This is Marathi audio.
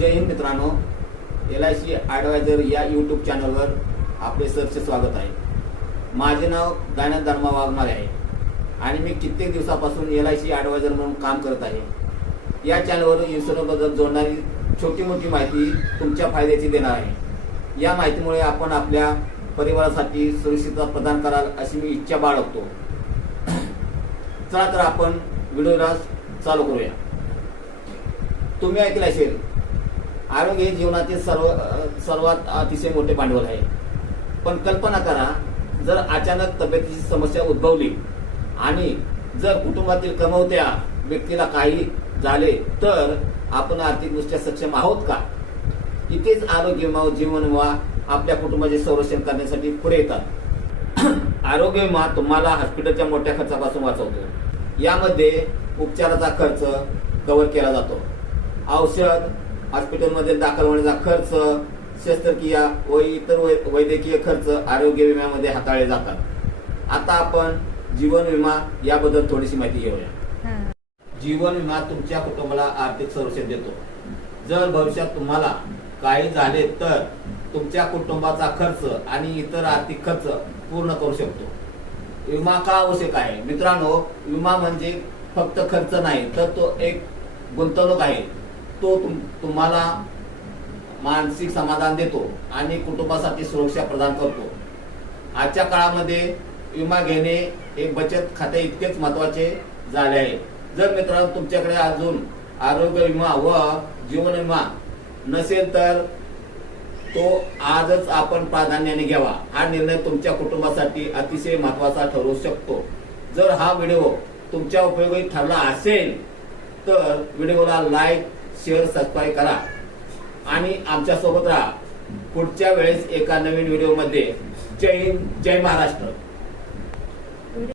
जय हिंद मित्रांनो, LIC ॲडवायझर या यूट्यूब चॅनलवर आपले सरचे स्वागत आहे। माझे नाव गायनाथ धर्मा वाघमारे आहे आणि मी कित्येक दिवसापासून LIC ॲडवायझर म्हणून काम करत आहे। या चॅनलवर इन्शुरन्सबद्दल जोडणारी छोटी मोठी माहिती तुमच्या फायद्याची देणार आहे। या माहितीमुळे आपण आपल्या परिवारासाठी सुरक्षितता प्रदान कराल अशी मी इच्छा बाळगतो। चला तर आपण व्हिडिओला चालू करूया। तुम्ही ऐकले असेल, आरोग्य हे जीवनातील सर्वात अतिशय मोठे भांडवल आहे। पण कल्पना करा, जर अचानक तब्येतीची समस्या उद्भवली आणि जर कुटुंबातील कमवत्या व्यक्तीला काही झाले तर आपण आर्थिकदृष्ट्या सक्षम आहोत का? इथेच आरोग्य विमा व जीवन विमा आपल्या कुटुंबाचे संरक्षण करण्यासाठी पुढे येतात। आरोग्य विमा तुम्हाला हॉस्पिटलच्या मोठ्या खर्चापासून वाचवतो। यामध्ये उपचाराचा खर्च कव्हर केला जातो, औषध, हॉस्पिटलमध्ये दाखल होण्याचा खर्च, शस्त्रक्रिया व इतर वैद्यकीय खर्च आरोग्य विम्यामध्ये हाताळले जातात। आता आपण जीवन विमा याबद्दल थोडीशी माहिती घेऊया। जीवन विमा तुमच्या कुटुंबाला आर्थिक संरक्षण देतो। जर भविष्यात तुम्हाला काही झाले तर तुमच्या कुटुंबाचा खर्च आणि इतर आर्थिक खर्च पूर्ण करू शकतो। विमा का आवश्यक आहे? मित्रांनो, विमा म्हणजे फक्त खर्च नाही तर तो एक गुंतवणूक आहे। तो तुम्हाला मानसिक समाधान देतो आणि कुटुंबासाठी सुरक्षा प्रदान करतो। आजच्या काळामध्ये विमा घेणे एक बचत खाते इतकेच महत्वाचे झाले आहे। जर मित्रांनो तुमच्याकडे अजून आरोग्य विमा व जीवन विमा नसेल तर तो आजच आपण प्राधान्याने घ्यावा। हा निर्णय तुमच्या कुटुंबासाठी अतिशय महत्वाचा ठरू शकतो। जर हा व्हिडिओ तुमच्या उपयोगी ठरला असेल तर व्हिडिओला लाईक, शेअर, सबस्क्राईब करा आणि आमच्या सोबत राहा। पुढच्या वेळेस एका नवीन व्हिडिओ मध्ये। जय हिंद, जय महाराष्ट्र।